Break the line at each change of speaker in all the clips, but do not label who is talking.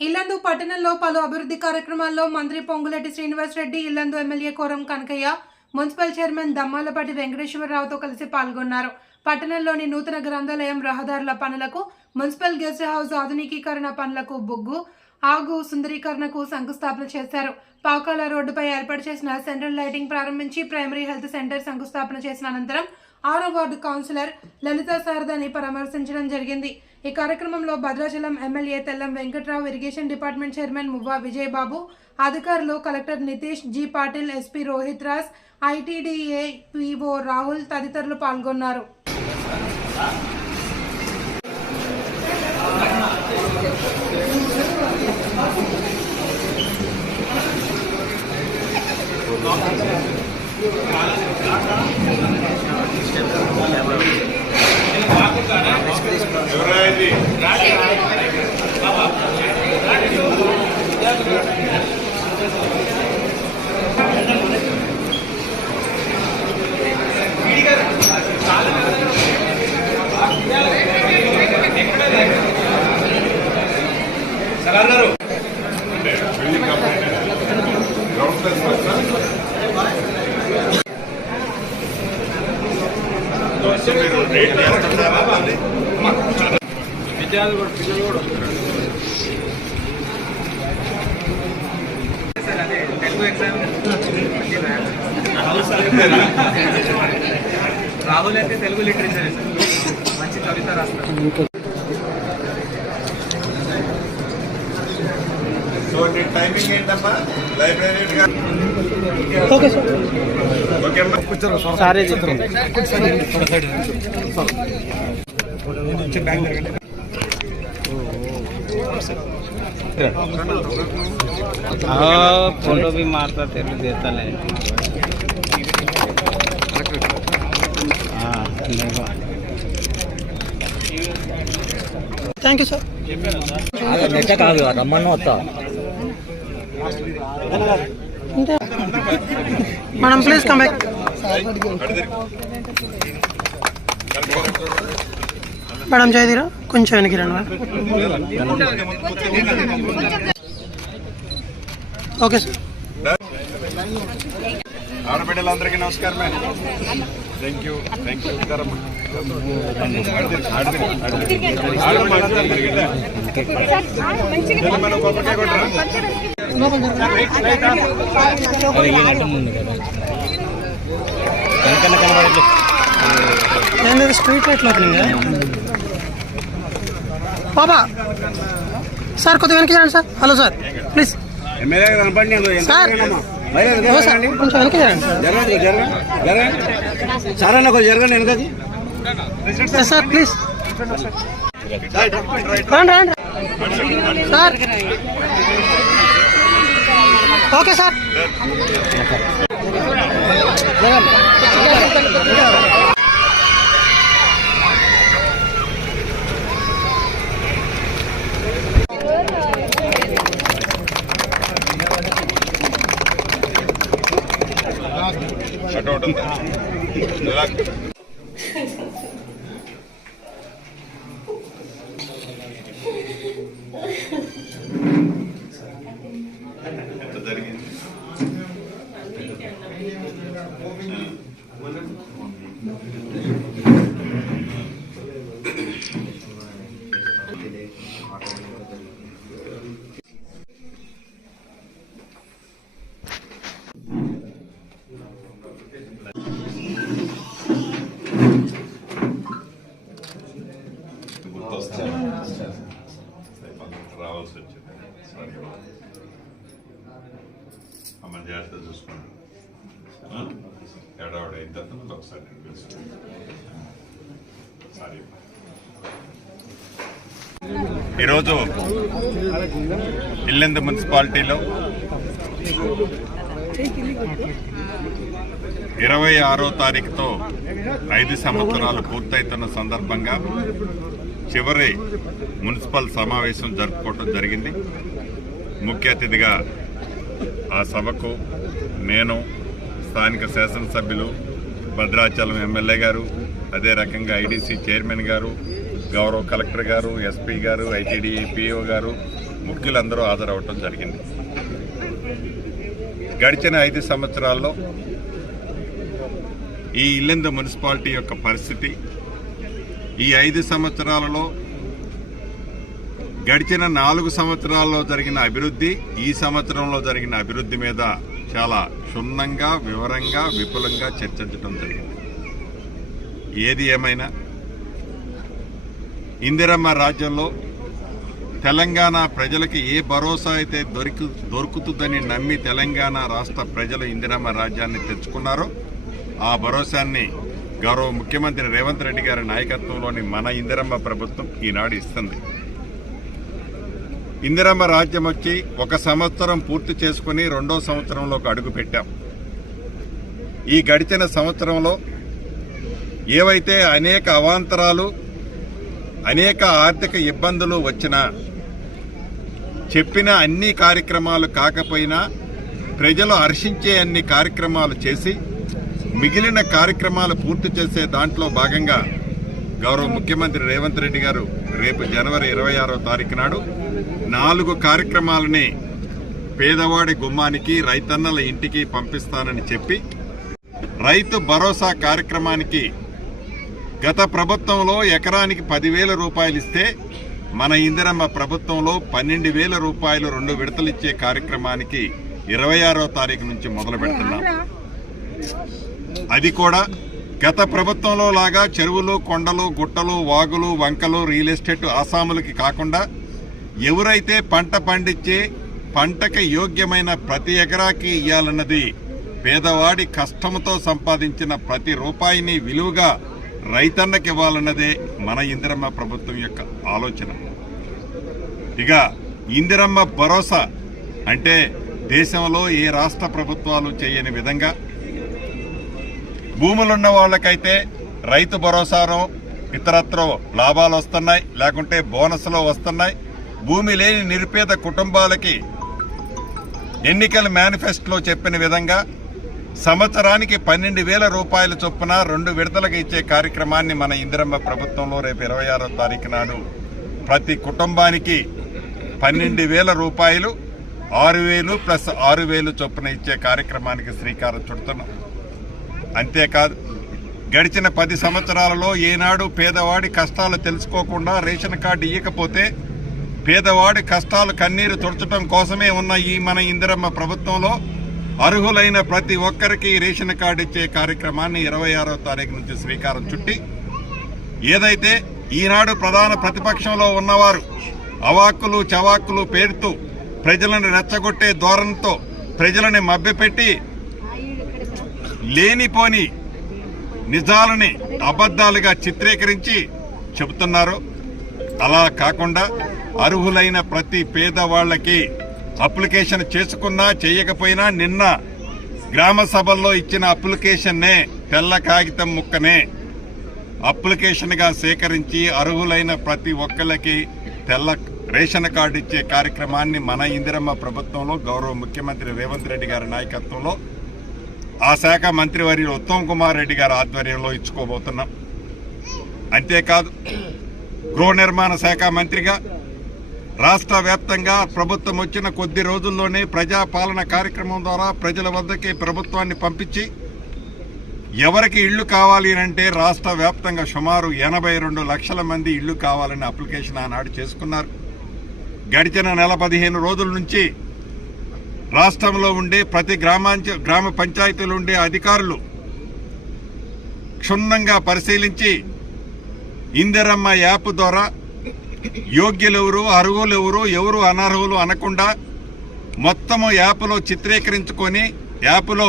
ఇల్లందు పట్టణంలో పలు అభివృద్ధి కార్యక్రమాల్లో మంత్రి Ponguleti Srinivas Reddy Yellandu MLA Koram Kanakaiah municipal chairman Dammalapati వెంకటేశ్వరరావుతో కలిసి పాల్గొన్నారు. పట్టణంలోని నూతన గ్రంథాలయం రహదారుల పనులకు మున్సిపల్ గెస్ట్ హౌస్ ఆధునికీకరణ పనులకు బొగ్గు ఆగు సుందరీకరణకు శంకుస్థాపన చేశారు. పాకాల రోడ్డుపై ఏర్పాటు చేసిన సెంట్రల్ లైటింగ్ ప్రారంభించి ప్రైమరీ హెల్త్ సెంటర్ శంకుస్థాపన చేసిన అనంతరం ఆరో వార్డు కౌన్సిలర్ లలిత శారదాని పరామర్శించడం జరిగింది. ఈ కార్యక్రమంలో Bhadrachalam MLA Tellam Venkatrao irrigation department chairman Muvva Vijaybabu అధికారులు collector Nitish G Patil SP Rohit Raj ITDA PO Rahul తదితరులు పాల్గొన్నారు
మీరు రేట్ చేస్తున్నారా మళ్ళీ
విద్యార్థులు కూడా పిల్లలు కూడా సార్ అదే తెలుగు ఎగ్జామ్ రాహుల్ అయితే తెలుగు లిటరేచర్ మంచి కవిత రాస్తారు
టైమింగ్ ఏంటమ్మా లైబ్రరీ
ఓకే సార్
ఓకే అమ్మా
సారే చెప్తాను फोटो भी मारता तेरे देता ले థ్యాంక్ యూ సార్
నెట్ట కాదు రమ్మన్న వస్తా
madam please come back madam జయదీరా కొంచెం వెనక్కి రండి మేడం. Okay sir.
ఆడబిడ్డలందరికీ నమస్కారం థ్యాంక్ యూ థ్యాంక్ యూ
ఏంటంటే స్ట్రీట్ లైట్ లోపలింగ్ బాబా సార్ కొద్దిగా వెనక్కి రండి
sir. Hello
sir. Please. Sir. కొంచెం వెనక్కి రండి
సార్. అన్న కొంచెం జరగండి వెనకది
ఎస్ సార్ ప్లీజ్. రండి రండి. సార్. ఓకే సార్
అటు ఒకటి ఉందా? ఇలా ఎంత జరిగింది గుర్తొస్తాను రావాల్సి వచ్చింది సారీ జాగ్రత్త చూసుకోండి ఏడావిడ అయిన ఒకసారి సారీ ఈరోజు ఇల్లెందు మున్సిపాలిటీలో ఇరవై ఆరో తారీఖుతో ఐదు సంవత్సరాలు పూర్తయితున్న సందర్భంగా చివరి మున్సిపల్ సమావేశం జరుపుకోవడం జరిగింది. ముఖ్య అతిథిగా ఆ సభకు నేను స్థానిక శాసనసభ్యులు భద్రాచలం ఎమ్మెల్యే గారు అదే రకంగా ఐడీసీ చైర్మన్ గారు గౌరవ కలెక్టర్ గారు ఎస్పీ గారు ఐటీడీ పిఓ గారు ముఖ్యులందరూ హాజరవటం జరిగింది. గడిచిన ఐదు సంవత్సరాల్లో ఈ ఇల్లెందు మున్సిపాలిటీ యొక్క పరిస్థితి ఈ ఐదు సంవత్సరాలలో గడిచిన నాలుగు సంవత్సరాల్లో జరిగిన అభివృద్ధి ఈ సంవత్సరంలో జరిగిన అభివృద్ధి మీద చాలా క్షుణ్ణంగా వివరంగా విపులంగా చర్చించడం జరిగింది. ఏది ఏమైనా? ఇందిరమ్మ రాజ్యంలో తెలంగాణ ప్రజలకి ఏ భరోసా అయితే దొరికి దొరుకుతుందని నమ్మి తెలంగాణ రాష్ట్ర ప్రజలు ఇందిరమ్మ రాజ్యాన్ని తెచ్చుకున్నారో ఆ భరోసాన్ని గౌరవ ముఖ్యమంత్రి రేవంత్ రెడ్డి గారి నాయకత్వంలోని మన ఇందిరమ్మ ప్రభుత్వం ఈనాడు ఇస్తుంది. ఇందిరమ్మ రాజ్యం వచ్చి ఒక సంవత్సరం పూర్తి చేసుకుని రెండో సంవత్సరంలోకి అడుగు పెట్టాం. ఈ గడిచిన సంవత్సరంలో ఏవైతే అనేక అవాంతరాలు అనేక ఆర్థిక ఇబ్బందులు వచ్చినా చెప్పిన అన్ని కార్యక్రమాలు కాకపోయినా ప్రజలు హర్షించే అన్ని కార్యక్రమాలు చేసి మిగిలిన కార్యక్రమాలు పూర్తి చేసే దాంట్లో భాగంగా గౌరవ ముఖ్యమంత్రి రేవంత్ రెడ్డి గారు రేపు జనవరి ఇరవై ఆరో తారీఖు నాడు నాలుగు కార్యక్రమాలని పేదవాడి గుమ్మానికి రైతన్నల ఇంటికి పంపిస్తానని చెప్పి రైతు భరోసా కార్యక్రమానికి గత ప్రభుత్వంలో ఎకరానికి పదివేల రూపాయలు ఇస్తే మన ఇందిరమ్మ ప్రభుత్వంలో పన్నెండు వేల రూపాయలు రెండు విడతలు ఇచ్చే కార్యక్రమానికి ఇరవై ఆరో తారీఖు నుంచి మొదలు పెడుతున్నాం. అది కూడా గత ప్రభుత్వంలో లాగా చెరువులు కొండలు గుట్టలు వాగులు వంకలు రియల్ ఎస్టేట్ ఆసాములకి కాకుండా ఎవరైతే పంట పండించి పంటకి యోగ్యమైన ప్రతి ఎకరాకి ఇయ్యాలన్నది పేదవాడి కష్టంతో సంపాదించిన ప్రతి రూపాయిని విలువగా రైతన్నకి ఇవ్వాలన్నదే మన ఇందిరమ్మ ప్రభుత్వం యొక్క ఆలోచన. ఇక ఇందిరమ్మ భరోసా అంటే దేశంలో ఏ రాష్ట్ర ప్రభుత్వాలు చేయని విధంగా భూములున్న వాళ్ళకైతే రైతు భరోసాను ఇతరత్ర లాభాలు వస్తున్నాయి లేకుంటే బోనస్లో వస్తున్నాయి. భూమి లేని నిరుపేద కుటుంబాలకి ఎన్నికల మేనిఫెస్టోలో చెప్పిన విధంగా సంవత్సరానికి పన్నెండు వేల రూపాయల చొప్పున రెండు విడతలకు ఇచ్చే కార్యక్రమాన్ని మన ఇందిరమ్మ ప్రభుత్వంలో రేపు ఇరవై ఆరో తారీఖు నాడు ప్రతి కుటుంబానికి పన్నెండు వేల రూపాయలు ఆరు వేలు ప్లస్ ఆరు వేలు చొప్పున ఇచ్చే కార్యక్రమానికి శ్రీకారం చుడుతున్నాం. అంతేకాదు గడిచిన పది సంవత్సరాలలో ఏనాడు పేదవాడి కష్టాలు తెలుసుకోకుండా రేషన్ కార్డు ఇవ్వకపోతే పేదవాడి కష్టాలు కన్నీరు తుడచడం కోసమే ఉన్న ఈ మన ఇందిరమ్మ ప్రభుత్వంలో అర్హులైన ప్రతి ఒక్కరికి రేషన్ కార్డు ఇచ్చే కార్యక్రమాన్ని ఇరవై ఆరో తారీఖు నుంచి శ్రీకారం చుట్టి ఏదైతే ఈనాడు ప్రధాన ప్రతిపక్షంలో ఉన్నవారు అవాక్కులు చవాక్కులు పేరుతూ ప్రజలను రెచ్చగొట్టే ధోరణితో ప్రజలని మభ్యపెట్టి లేనిపోని నిజాలని అబద్ధాలుగా చిత్రీకరించి చెబుతున్నారు. అలా కాకుండా అర్హులైన ప్రతి పేదవాళ్ళకి అప్లికేషన్ చేసుకున్నా చేయకపోయినా నిన్న గ్రామ సభల్లో ఇచ్చిన అప్లికేషన్నే తెల్ల కాగితం ముక్కనే అప్లికేషన్గా సేకరించి అర్హులైన ప్రతి ఒక్కరికి తెల్ల రేషన్ కార్డు ఇచ్చే కార్యక్రమాన్ని మన ఇందిరమ్మ ప్రభుత్వంలో గౌరవ ముఖ్యమంత్రి రేవంత్ రెడ్డి గారి నాయకత్వంలో ఆ శాఖ మంత్రివర్యులు ఉత్తమ్ కుమార్ రెడ్డి గారి ఆధ్వర్యంలో ఇచ్చుకోబోతున్నాం. అంతేకాదు గృహ నిర్మాణ శాఖ మంత్రిగా రాష్ట్ర వ్యాప్తంగా ప్రభుత్వం వచ్చిన కొద్ది రోజుల్లోనే ప్రజాపాలన కార్యక్రమం ద్వారా ప్రజల వద్దకి ప్రభుత్వాన్ని పంపించి ఎవరికి ఇళ్ళు కావాలి అంటే రాష్ట్ర వ్యాప్తంగా సుమారు ఎనభై రెండు లక్షల మంది ఇళ్ళు కావాలని అప్లికేషన్ ఆనాడు చేసుకున్నారు. గడిచిన నెల పదిహేను రోజుల నుంచి రాష్ట్రంలో ఉండే ప్రతి గ్రామాంచ గ్రామ పంచాయతీలు ఉండే అధికారులు క్షుణ్ణంగా పరిశీలించి ఇందిరమ్మ యాప్ ద్వారా యోగ్యులెవరు అర్హులెవరు ఎవరు అనర్హులు అనకుండా మొత్తము యాప్లో చిత్రీకరించుకొని యాప్లో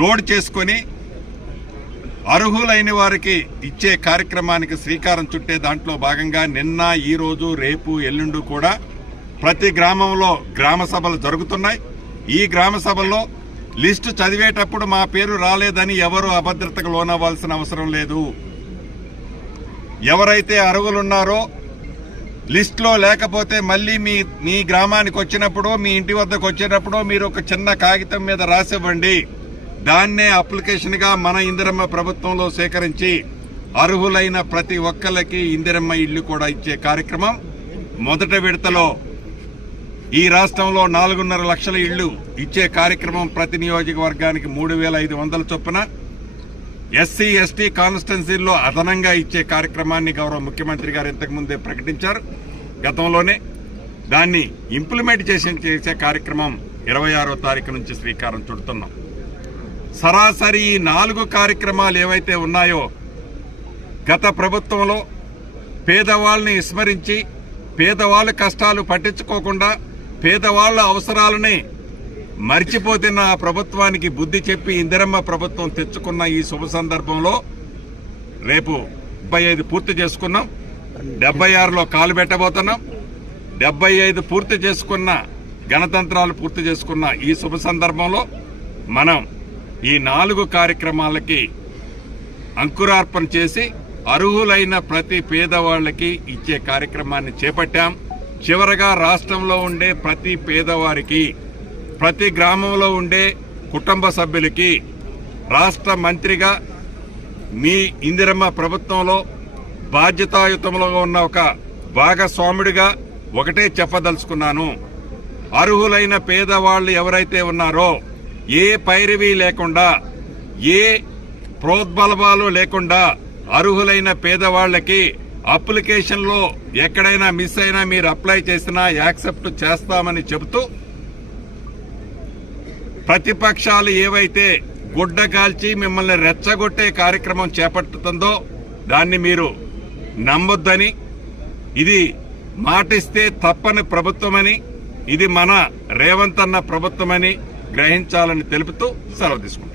లోడ్ చేసుకొని అర్హులైన వారికి ఇచ్చే కార్యక్రమానికి శ్రీకారం చుట్టే దాంట్లో భాగంగా నిన్న ఈరోజు రేపు ఎల్లుండు కూడా ప్రతి గ్రామంలో గ్రామ సభలు జరుగుతున్నాయి. ఈ గ్రామ సభల్లో లిస్టు చదివేటప్పుడు మా పేరు రాలేదని ఎవరు అభద్రతకు లోనవ్వాల్సిన అవసరం లేదు. ఎవరైతే అర్హులున్నారో లిస్ట్లో లేకపోతే మళ్ళీ మీ మీ గ్రామానికి వచ్చినప్పుడు మీ ఇంటి వద్దకు వచ్చేటప్పుడు మీరు ఒక చిన్న కాగితం మీద రాసివ్వండి. దాన్నే అప్లికేషన్గా మన ఇందిరమ్మ ప్రభుత్వంలో సేకరించి అర్హులైన ప్రతి ఒక్కరికి ఇందిరమ్మ ఇల్లు కూడా ఇచ్చే కార్యక్రమం మొదటి విడతలో ఈ రాష్ట్రంలో నాలుగున్నర లక్షల ఇళ్ళు ఇచ్చే కార్యక్రమం ప్రతి నియోజకవర్గానికి మూడు వేల ఐదు వందల చొప్పున ఎస్సీ ఎస్టీ కాన్స్టిట్యున్సీల్లో అదనంగా ఇచ్చే కార్యక్రమాన్ని గౌరవ ముఖ్యమంత్రి గారు ఇంతకుముందే ప్రకటించారు. గతంలోనే దాన్ని ఇంప్లిమెంట్ చేసే చేసే కార్యక్రమం ఇరవై ఆరో తారీఖు నుంచి శ్రీకారం చుడుతున్నాం. సరాసరి ఈ నాలుగు కార్యక్రమాలు ఏవైతే ఉన్నాయో గత ప్రభుత్వంలో పేదవాళ్ళని విస్మరించి పేదవాళ్ళ కష్టాలు పట్టించుకోకుండా పేదవాళ్ళ అవసరాలని మర్చిపోతున్న ఆ ప్రభుత్వానికి బుద్ధి చెప్పి ఇందిరమ్మ ప్రభుత్వం తెచ్చుకున్న ఈ శుభ సందర్భంలో రేపు డెబ్బై ఐదు పూర్తి చేసుకున్నాం. డెబ్బై ఆరులో కాలు పెట్టబోతున్నాం. డెబ్బై ఐదు పూర్తి చేసుకున్న గణతంత్రాలు పూర్తి చేసుకున్న ఈ శుభ సందర్భంలో మనం ఈ నాలుగు కార్యక్రమాలకి అంకురార్పణ చేసి అర్హులైన ప్రతి పేదవాళ్ళకి ఇచ్చే కార్యక్రమాన్ని చేపట్టాం. చివరగా రాష్ట్రంలో ఉండే ప్రతి పేదవారికి ప్రతి గ్రామంలో ఉండే కుటుంబ సభ్యులకి రాష్ట్ర మంత్రిగా మీ ఇందిరమ్మ ప్రభుత్వంలో బాధ్యతాయుతంలో ఉన్న ఒక భాగస్వాముడిగా ఒకటే చెప్పదలుచుకున్నాను. అర్హులైన పేదవాళ్ళు ఎవరైతే ఉన్నారో ఏ పైరవీ లేకుండా ఏ ప్రోద్బలబాలు లేకుండా అర్హులైన పేదవాళ్ళకి అప్లికేషన్లో ఎక్కడైనా మిస్ అయినా మీరు అప్లై చేసినా యాక్సెప్ట్ చేస్తామని చెబుతూ ప్రతిపక్షాలు ఏవైతే గుడ్డ కాల్చి మిమ్మల్ని రెచ్చగొట్టే కార్యక్రమం చేపట్టుతుందో దాన్ని మీరు నమ్మొద్దని ఇది మాటిస్తే తప్పని ప్రభుత్వమని ఇది మన రేవంత్ అన్న ప్రభుత్వమని గ్రహించాలని తెలుపుతూ సెలవు తీసుకుంటాం